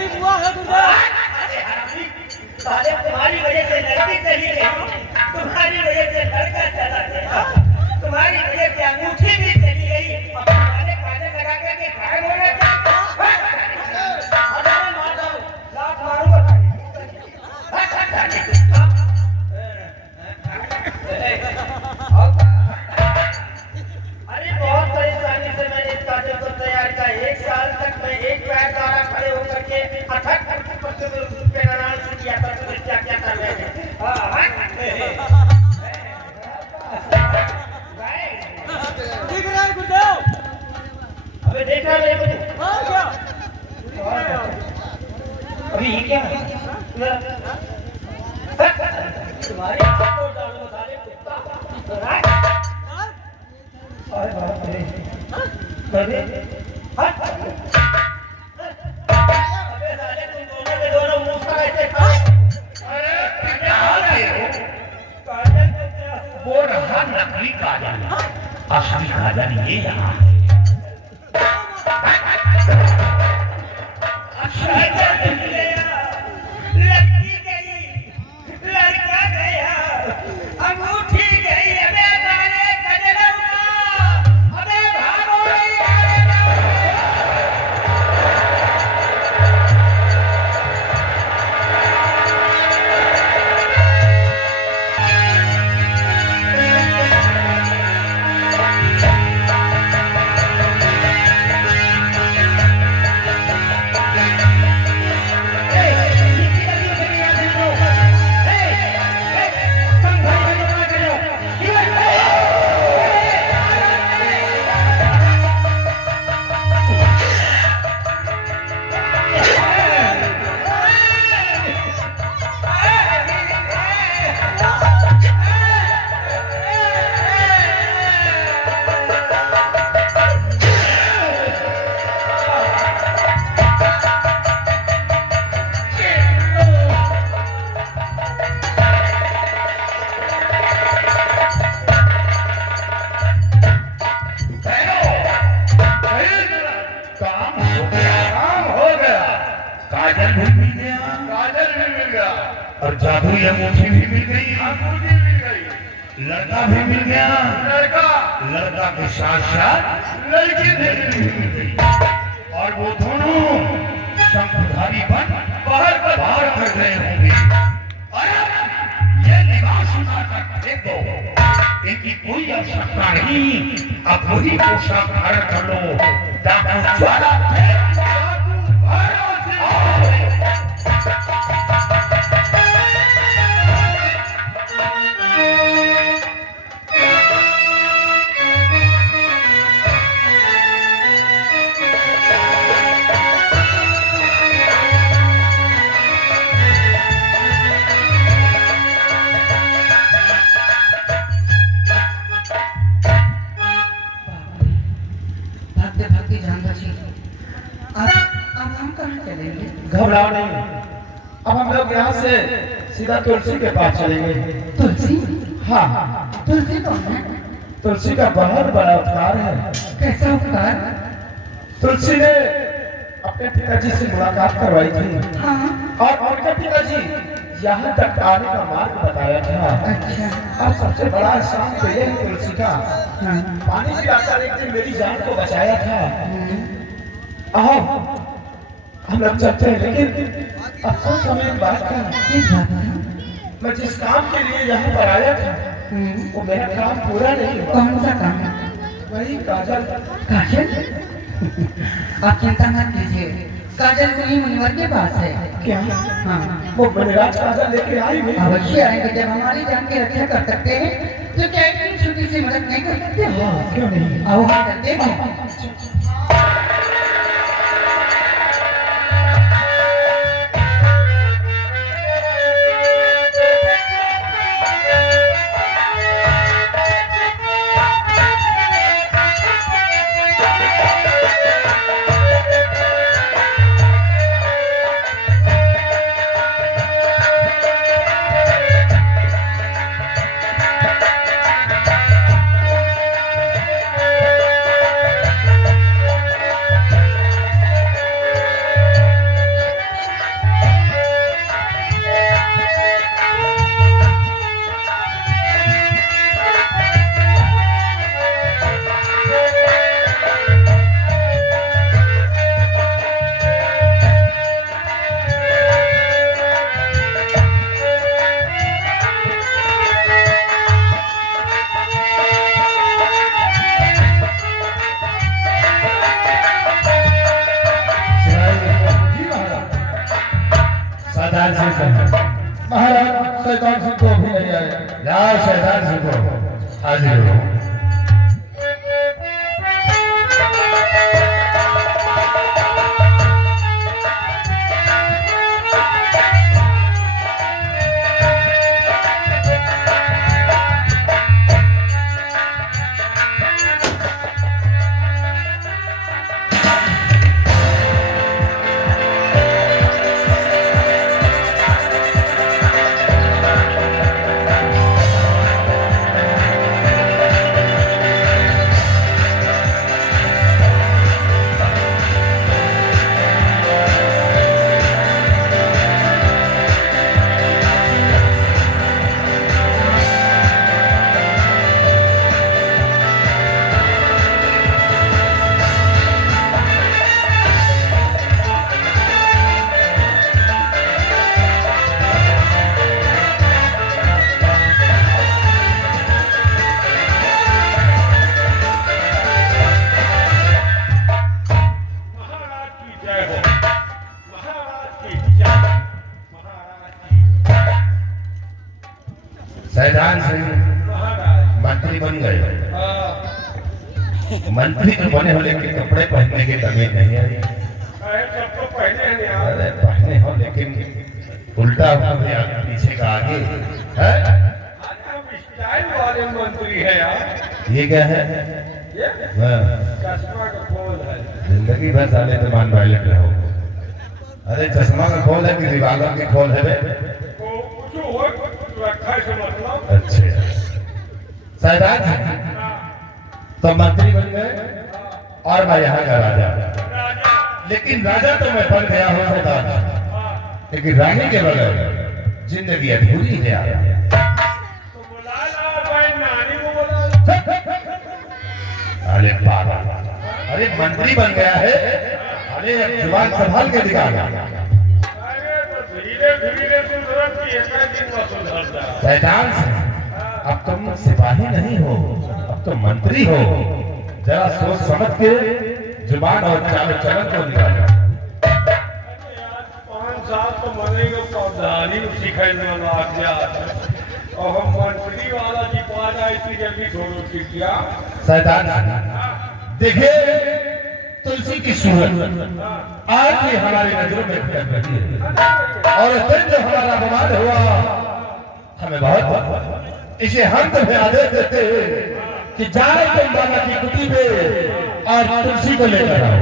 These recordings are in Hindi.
यही हुआ है गुरुदेव। साले तुम्हारी वजह से लड़की चली गई, तुम्हारी वजह से लड़का चला गया, तुम्हारी वजह से अंगूठी भी चली गई, अब तुम्हारे काजल लगा के घायल हो गए। लात मारूंगा। अरे बहुत परेशानी से मैंने इस काजल को तैयार किया। 1 साल तक मैं एक पैर द्वारा खड़े होकर के अथक पत्ते में उसके नाम से किया था। तो क्या क्या कर रहे थे? दिख रहा है गुरुदेव। अबे देख रहा है मुझे। हाँ क्या? अभी ये क्या है? तुम्हारी को डालो साले कुत्ता। अरे बाप रे। अबे साले तुम दोनों के दोनों मुंह का ऐसे खाओ। अरे क्या हाल है? काजल को क्या? वो रहा नकली काजल, असली काजल ये यहाँ लड़की गई, लड़का गया, अंगूठी गई। अबे साले गजरा, अबे भागो नहीं काजल भी मिल गया, काजल भी मिल गया, और जादू अंगूठी भी मिल गई, अंगूठी मिल गई, लड़का भी मिल गया, लड़का के साथ साथ लड़की भी मिल गई, और वो दोनों शंखधारी बन बाहर कर रहे होंगे। और ये निवास नाटक फेंक दो, इनकी कोई आवश्यकता नहीं। अब वही पोशाक धारण कर लो, डाकू ज्वाला घबराओ नहीं, अब हम लोग यहाँ से सीधा तुलसी के पास चलेंगे। तुलसी? हाँ, तुलसी कौन है? तुलसी का बहुत बड़ा उपकार है। कैसा उपकार? तुलसी ने अपने पिताजी से मुलाकात करवाई थी, हाँ। और उनके पिताजी यहाँ तक आने का मार्ग बताया था। अच्छा। और सबसे बड़ा एहसान तो ये है तुलसी का, हाँ। पानी पिलाकर एक दिन मेरी जान को बचाया था। आओ हम लोग चलते हैं, लेकिन अफसोस हमें एक बात का, किस बात का? मैं जिस काम के लिए यहाँ पर आया था वो मेरा काम पूरा नहीं हुआ। कौन सा काम? वही काजल। काजल? आप चिंता मत कीजिए, काजल मुनि मुनिवर के पास है। क्या? हाँ। वो बनराज काजल लेके आएंगे? अवश्य आएंगे। जब हमारी जान की रक्षा कर सकते हैं तो क्या इतनी छोटी सी मदद नहीं कर सकते? हाँ, क्यों नहीं? आओ हम करते हैं। शैतान सिंह को महाराज शैतान सिंह को भी नहीं आए। लाओ शैतान सिंह को हाजिर हो। शैतान सिंह मंत्री बन गए। मंत्री तो बने हो लेकिन कपड़े पहनने की तमीज नहीं आई। सबको पहले अरे पहने हो लेकिन उल्टा हुआ भी पीछे का आगे है। स्टाइल वाले मंत्री है यार। ये क्या है? हाँ। चश्मा का खोल है। जिंदगी भर साले तुमान वायलेट रहो। अरे चश्मा का खोल है कि रिवाल्वर के खोल है बे? कुछ हो रखा है मतलब। अच्छे शैतान सिंह तो मंत्री बन गए और मैं यहाँ का राजा। लेकिन राजा तो मैं बन गया हूँ शैतान, लेकिन रानी के बगैर जिंदगी अधूरी है। तो बुला ला भाई नानी को बुला। अरे पागल, अरे मंत्री बन गया है, अरे अब जुबान संभाल के दिखाना। अरे तो धीरे धीरे सुधरत की एक दिन में सुधरता। शैतान सिंह अब तुम सिपाही नहीं हो, अब तुम मंत्री हो। जरा सोच समझ के जुबान और चाल चलन को निकालो। 5 साल तो मनेगा पौधानी सिखाने वाला आ गया और हम मंत्री वाला जी पा जाए इतनी जल्दी थोड़ी सीख गया। शैतान देखिए तुलसी की सूरत आज भी हमारी नजरों में भटक रही है और इस दिन जो हमारा अपमान हुआ हमें बहुत, इसे हम तुम्हें आदेश देते हैं कि जाए तुम बाबा की कुटी में और तुलसी को लेकर आओ।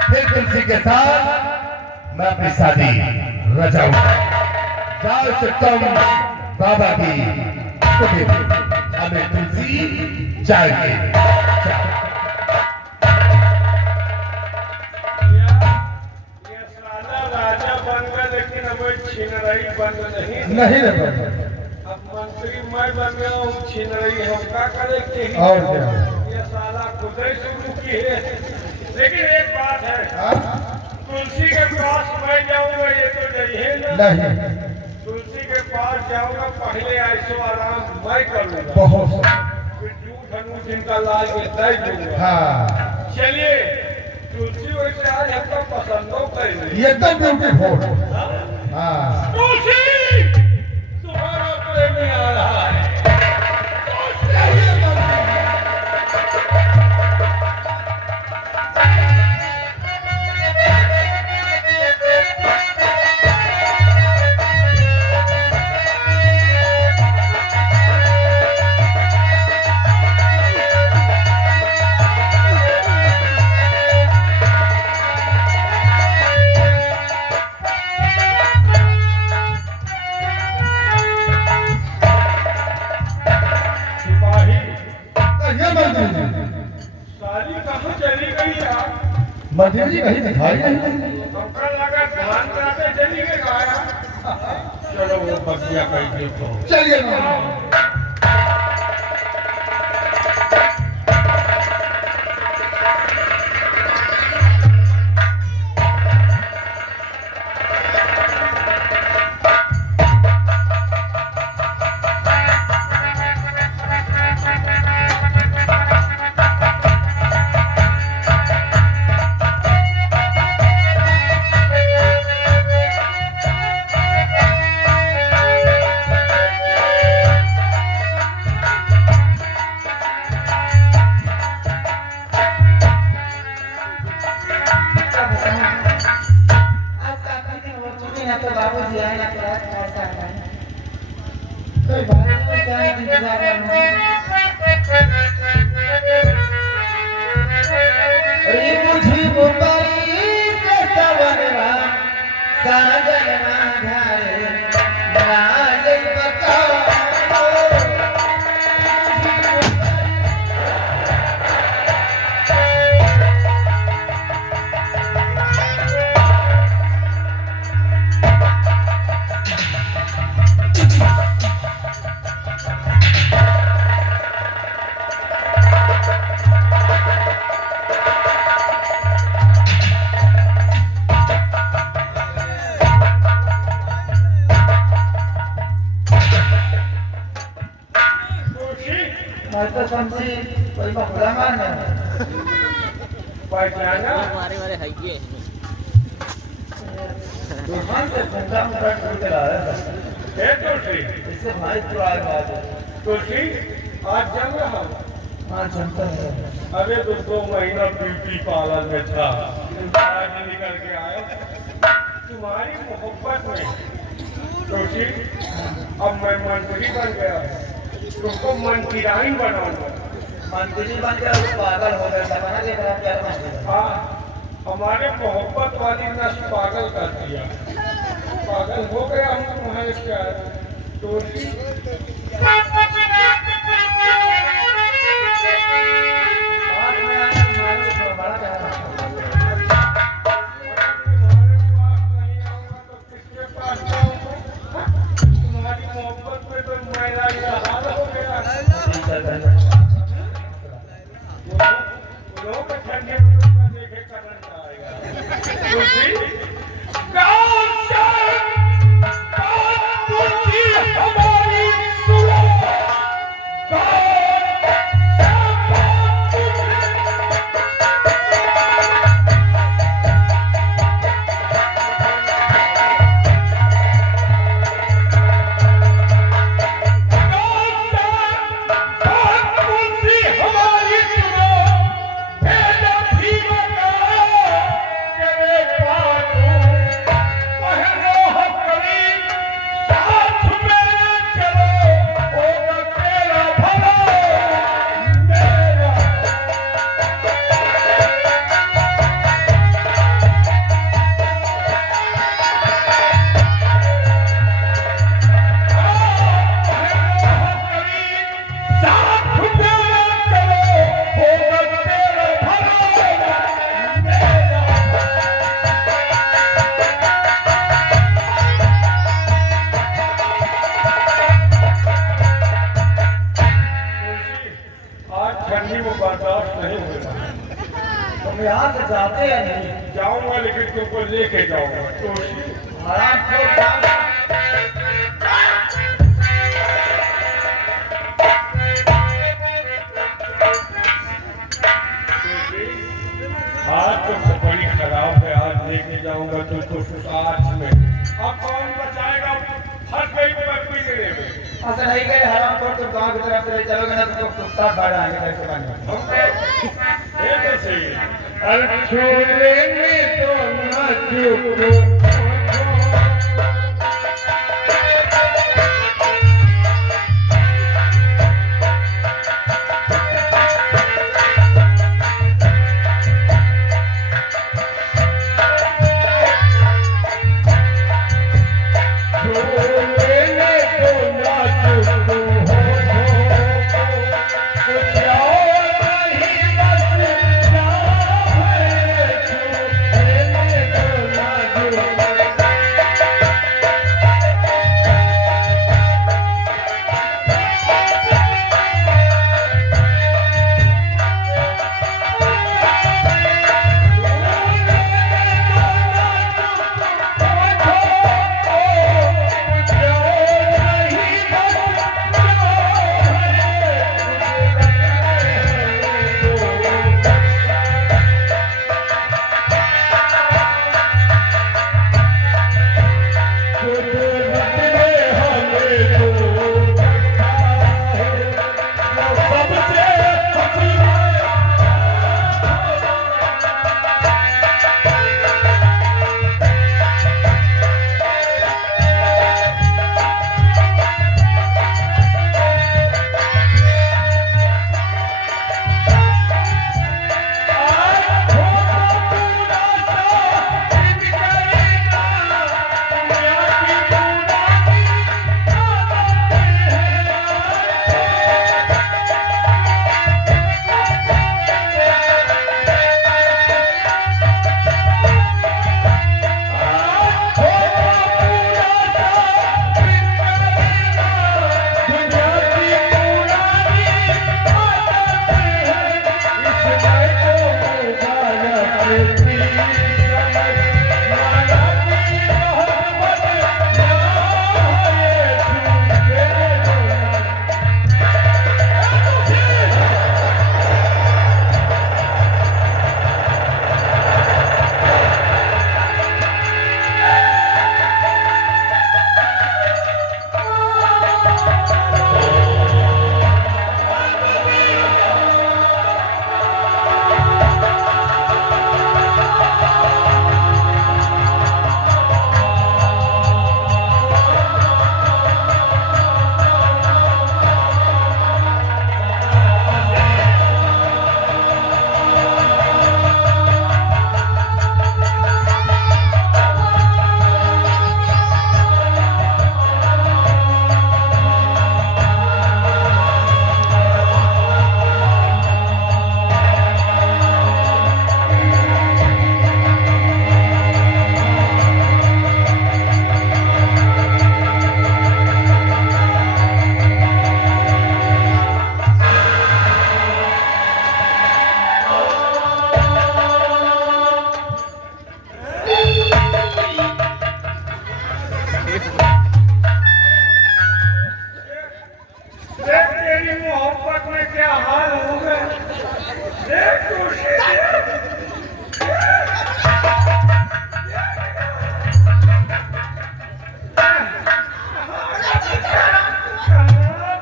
फिर तुलसी के साथ मैं अपनी शादी रचाऊंगा। जाओ से तुम बाबा की कुटी में, हमें तुलसी चाहिए। ये साला राजा बन गया लेकिन अब छिनरई बन नहीं। नहीं रहे। अब मंत्री मैं बन गया हूँ, छिनरई हम क्या करेंगे? और क्या? ये साला खुद ही शुरू की है। लेकिन एक बात है, तुलसी के पास मैं जाऊंगा ये तो नहीं। तुलसी के पास जाऊंगा पहले ऐसो आराम मैं करूंगा। बहुत फिर झूठ अनूठ इनका लाल के दे दूंगा। हाँ, चलिए तुलसी वैसे आज हमको पसंदों करेंगे। ये तो ब्यूटीफुल। हाँ, तुलसी तुम्हारा प्रेमी आ रहा है। साली कहाँ चली गई यार? मंत्री जी कहीं दिखाई नहीं। हमको लगा धान काटे चली गई गाया। चलो वो बगिया कहीं देखो। चलिए तो बाबूजी आए ना तो रात खासा है कोई बात नहीं क्या इंतजार करना अरे मुझे मुंबई से सवरवा साजनवा घरे नाले बताओ मैं तो समझी कोई बकरा मारने पहचाना हमारे वाले है ये दुकान से ठंडा मुंडा टूट रहा है है तुलसी इससे भाई पुराने बात है तुलसी आज जल रहा हूँ हाँ जनता है अरे तो 2 महीना ब्यूटी पार्लर में था आज निकल के आया तुम्हारी मोहब्बत में तुलसी अब मैं मंत्री बन गया तुमको मंत्रीरानी बनाऊंगा मंत्री बन गया वो पागल हो गया जमाना देख रहा क्या मंत्री हाँ हमारे मोहब्बत वाली नस पागल कर दिया पागल हो गया हम तुम्हारे प्यार तुलसी बात में आने मारो तो बड़ा प्यार तुम्हारी मोहब्बत में तो मेरा ये हाल हो गया लोगों को ठंडे में देखे करंट आएगा तुलसी गाँव से तुलसी हमारी सुनो बर्दाश्त नहीं होगा तुम यहाँ से जाते या नहीं जाऊंगा लेकिन तुमको लेके जाऊंगा तो आराम से काम आज तो बड़ी खराब है आज लेके जाऊंगा तुमको साथ में अब कौन बचाएगा फंस गई मैं पिंजरे में ऐसा नहीं गए हराम पर तुम गाँव की तरफ से चलोगे ना तो कुत्ता भाड़ा आगे कैसे बनेगा ये तो सही है अरे छोले में तो ना चुको Thank you.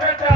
बेटा